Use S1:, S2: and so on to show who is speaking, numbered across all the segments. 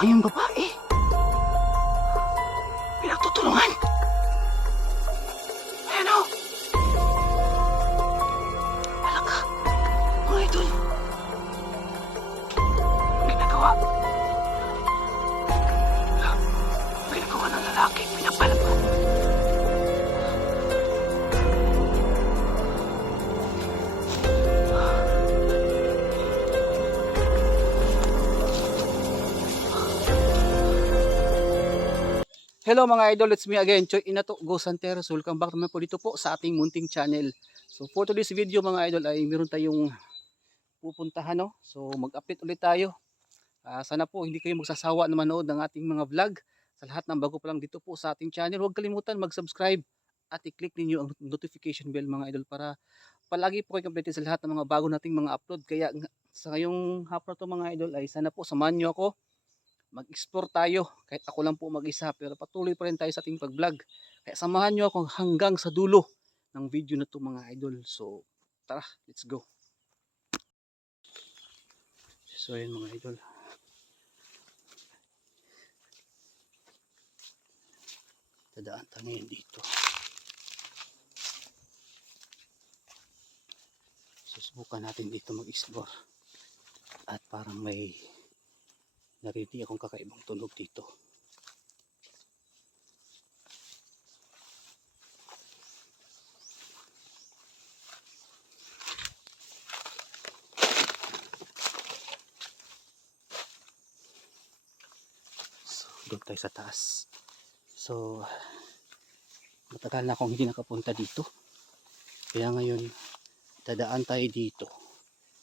S1: Ang yung babae. Hello mga idol, it's me again, Choy Inato, Go Santeros. Welcome back naman po dito po sa ating munting channel. So for today's video mga idol ay meron tayong pupuntahan no. So mag-update ulit tayo. Ah, sana po hindi kayo magsasawa na manood ng ating mga vlog. Sa lahat ng bago pa lang dito po sa ating channel, huwag kalimutan mag-subscribe at i-click ninyo ang notification bell mga idol para palagi po kayo updated sa lahat ng mga bago nating mga upload. Kaya sa ngayong hapon to mga idol ay sana po samahan nyo ako mag-explore tayo. Kahit ako lang po mag-isa pero patuloy pa rin tayo sa ating pag-vlog. Kaya samahan nyo ako hanggang sa dulo ng video na to mga idol. So tara let's go. So yun mga idol. Tadaan tayo dito. Susubukan natin dito mag-explore. At parang may narinig akong kakaibang tunog dito. So, doon tayo sa taas. So, matagal na akong hindi nakapunta dito. Kaya ngayon, dadaan tayo dito.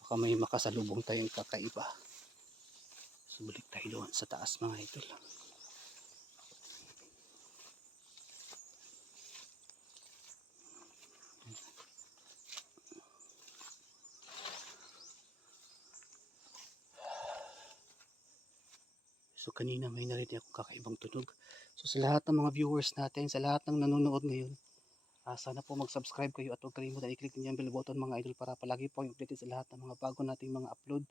S1: Baka may makasalubong tayong kakaiba. Subulik tayo doon sa taas mga idol. So kanina may narinig akong kakaibang tunog. So sa lahat ng mga viewers natin, sa lahat ng nanonood ngayon, ah, sana po mag-subscribe kayo at huwag kalimutan i-click niyo yung bell button mga idol para palagi po yung updated sa lahat ng mga bago nating mga upload.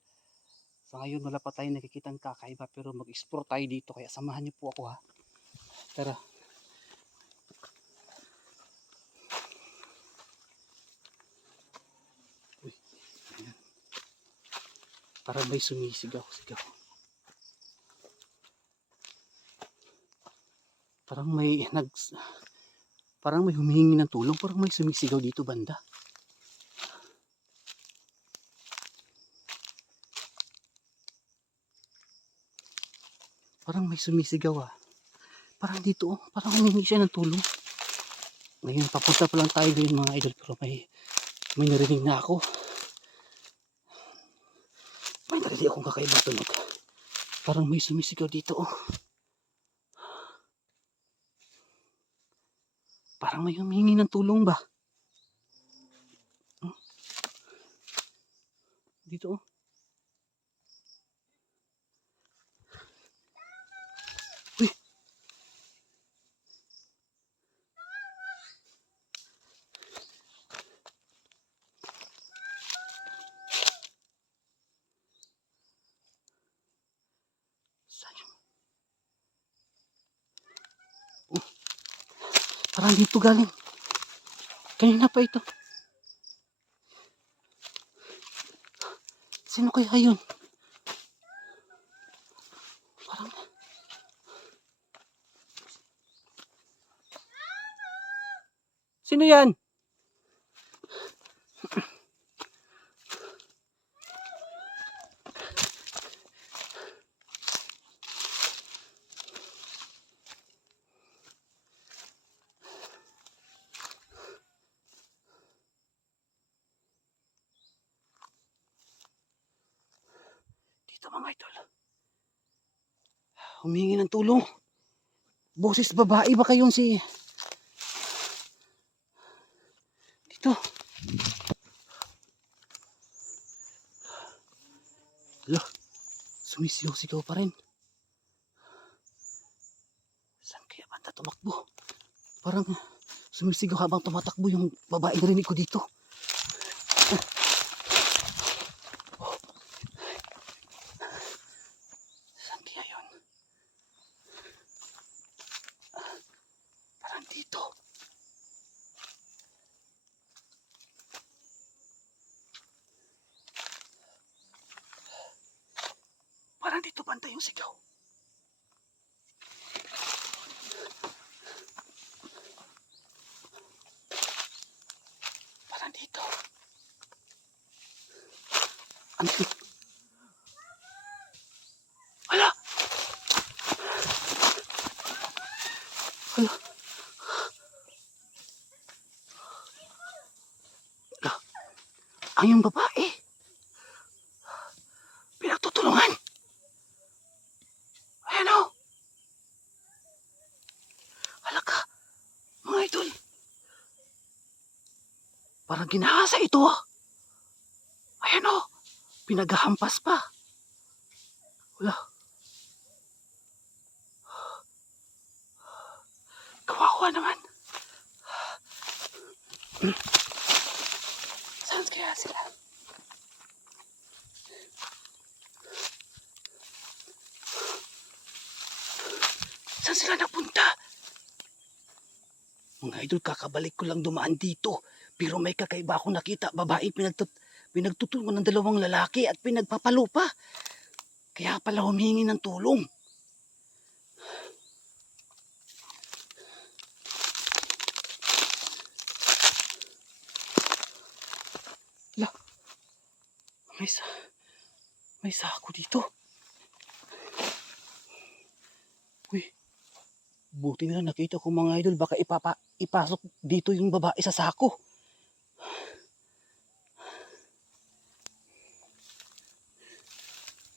S1: Sa ngayon wala pa tayong nakikitang kakaiba pero mag-explore tayo dito kaya samahan niyo po ako ha. Tara. Uy. Parang may sumisigaw, sigaw. Parang may nag parang may humihingi ng tulong, parang may sumisigaw dito banda. Parang may sumisigaw ah. Parang dito oh, parang humingi siya ng tulong. Ngayon papunta pa lang tayo ngayon mga idol pero may may narinig na ako. May narinig akong kakaibang tunog. Parang may sumisigaw dito oh. Parang may humingi ng tulong ba? Hmm? Dito oh. Parang dito galing. Kanina pa ito. Sino kaya yun? Parang... Sino yan? Dito mga idol. Humingi ng tulong. Boses babae ba kayong si... Dito. Alo. Sumisigaw-sigaw pa rin. Saan kaya banda tumakbo? Parang sumisigaw habang tumatakbo yung babae narinig ko dito. Saan kaya yun? Banda yung sigaw. Parang dito. Ano? Hala! Hala! Hala! Ang yung babae. Pinagtutulungan. Ayan o. Hala ka. Mga idol. Parang ginahasa ito. Ayan o. Pinaghahampas pa. Wala. Kawawa naman. Saan kaya sila? Saan sila napunta? Mga idol, kakabalik ko lang dumaan dito. Pero may kakaiba akong nakita. Babae pinagtut pinagtutulungan ng dalawang lalaki at pinagpapalupa. Kaya pala humingi ng tulong. La, may sa may sako dito. Uy, buti na nakita ko mga idol. Baka ipapa, ipasok dito yung babae sa sako.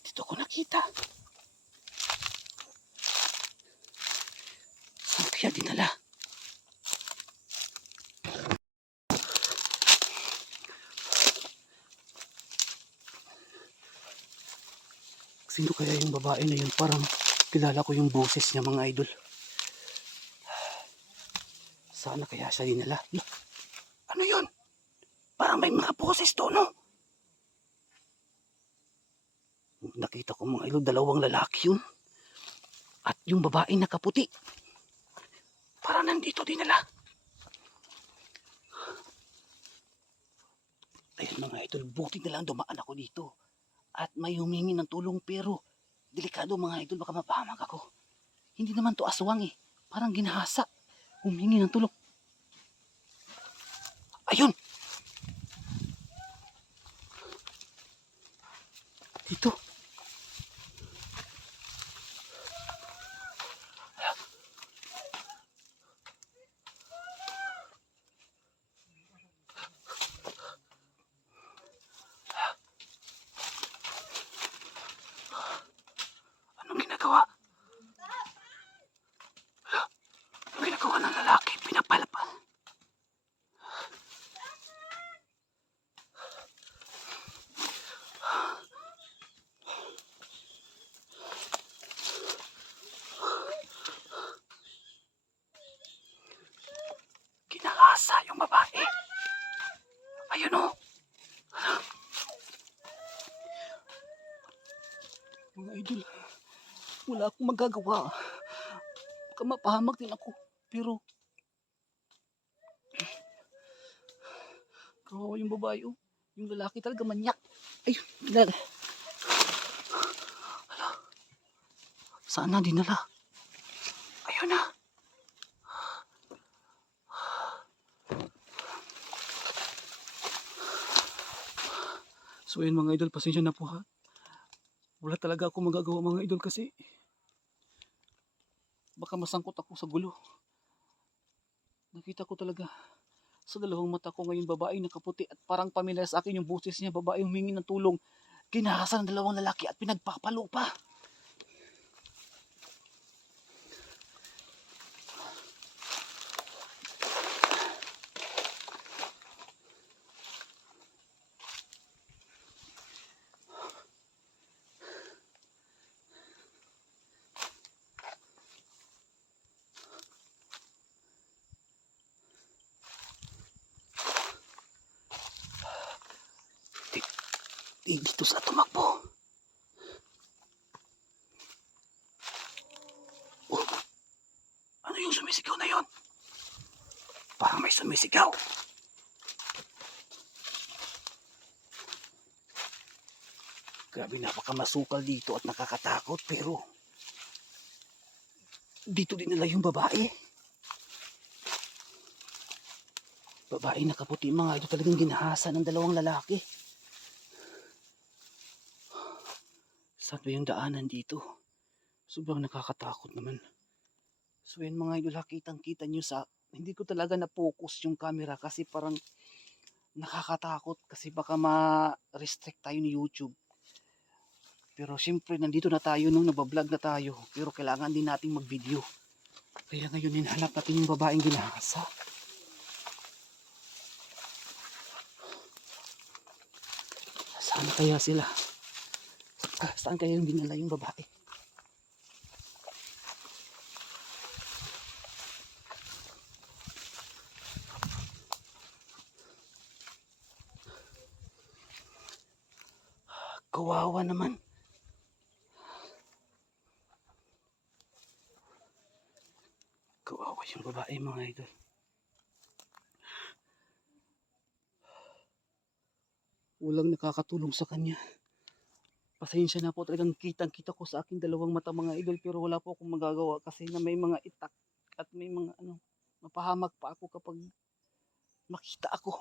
S1: Dito ko nakita. Saan kaya dinala? Sino kaya yung babae na yun? Parang kilala ko yung boses niya mga idol. Sana kaya siya dinala? Parang may mga boses to, no? Nakita ko mga idol, dalawang lalaki yun. At yung babae nakaputi. Parang nandito dinala. Ayun mga idol, buti na lang dumaan ako dito. At may humingi ng tulong pero delikado mga idol, baka mapahamag ako. Hindi naman to aswang eh. Parang ginahasa. Humingi ng tulong. Ayun! Dito. Anong ginagawa? Hala, Anong ginagawa ng lalaki? Pinapalapa. Kinakasa yung babae. Ayun o. Mga idol, wala akong magagawa. Baka mapahamak din ako. Pero, kawawa yung babae oh. Yung lalaki talaga manyak. Ayun, dinala. Hala. Saan na dinala? Ayun na. So yun mga idol, pasensya na po ha. Wala talaga ako magagawa mga idol kasi baka masangkot ako sa gulo. Nakita ko talaga sa dalawang mata ko ngayon babae nakaputi at parang pamilyar sa akin yung boses niya babae humingi ng tulong. Ginahasa ng dalawang lalaki at pinagpapalo pa. Di, dito sa tumakbo. Oh, ano yung sumisigaw na yon? Parang may sumisigaw. Grabe napakamasukal dito at nakakatakot pero dito din nila yung babae. Babae nakaputi mga ito talagang ginahasa ng dalawang lalaki. Saan ba yung daanan dito? Sobrang nakakatakot naman. So yan mga idol, kitang kita nyo sa, hindi ko talaga na-focus yung camera kasi parang nakakatakot kasi baka ma-restrict tayo ni YouTube. Pero siyempre nandito na tayo nung nabablog na tayo pero kailangan din nating mag-video. Kaya ngayon hinahanap natin yung babaeng ginahasa. Saan kaya sila? Ah, Saan kaya yung dinala yung babae? Kawawa naman. Kawawa yung babae mga idol. Walang nakakatulong sa kanya. Pasensya na po talagang kitang kita ko sa aking dalawang mata mga idol pero wala po akong magagawa kasi na may mga itak at may mga ano mapahamak pa ako kapag makita ako.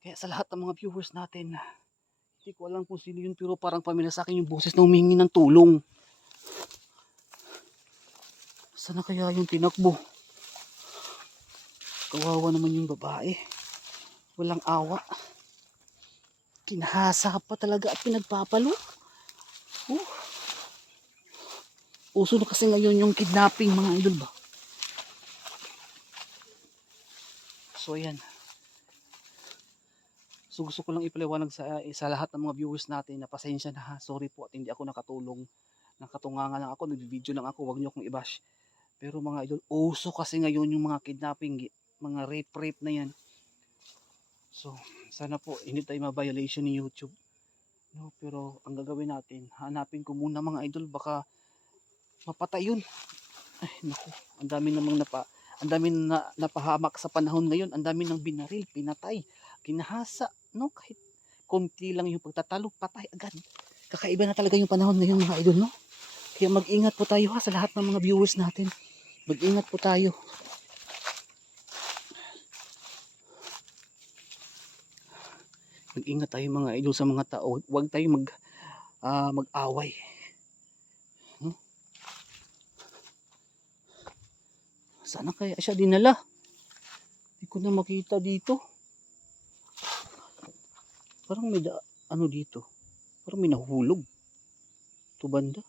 S1: Kaya sa lahat ng mga viewers natin hindi ko alam kung sino yun pero parang pamilya sa akin yung boses na humingi ng tulong. Sana kaya yung tinakbo? Kawawa naman yung babae. Walang awa. Kinahasa pa talaga at pinagpapalo. Oh. Uso na kasi ngayon yung kidnapping mga idol ba? So ayan. So gusto ko lang ipaliwanag sa, sa lahat ng mga viewers natin na pasensya na ha. Sorry po at hindi ako nakatulong. Nakatungangan lang ako, nag-video lang ako, wag niyo akong i-bash. Pero mga idol, uso kasi ngayon yung mga kidnapping, mga rape-rape na yan. So, sana po hindi tayo ma-violation ni YouTube. No, pero ang gagawin natin, hanapin ko muna mga idol, baka mapatay yun. Ay, naku, ang dami namang napa, ang dami na napahamak sa panahon ngayon, ang dami ng binaril, pinatay, kinahasa, no? Kahit konti lang yung pagtatalo, patay agad. Kakaiba na talaga yung panahon ngayon mga idol, no? Kaya mag-ingat po tayo ha sa lahat ng mga viewers natin. Mag-ingat po tayo. Mag-ingat tayo mga idol sa mga tao. Huwag tayo mag ah, mag-away. Hmm? Sana kaya siya dinala? Hindi ko na makita dito. Parang may da, ano dito. Parang may nahulog. Ito banda.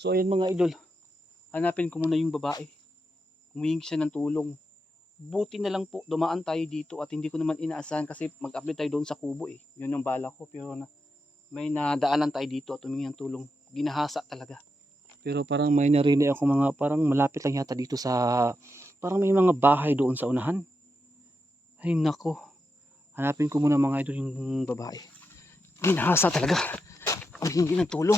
S1: So ayan mga idol. Hanapin ko muna yung babae. Humingi siya ng tulong. Buti na lang po dumaan tayo dito at hindi ko naman inaasahan kasi mag-upload tayo doon sa kubo eh. Yun yung bala ko pero na, may nadaanan tayo dito at humingi ng tulong. Ginahasa talaga. Pero parang may narinig ako mga parang malapit lang yata dito sa parang may mga bahay doon sa unahan. Ay nako. Hanapin ko muna mga idol yung babae. Ginahasa talaga. Ang hindi ng tulong.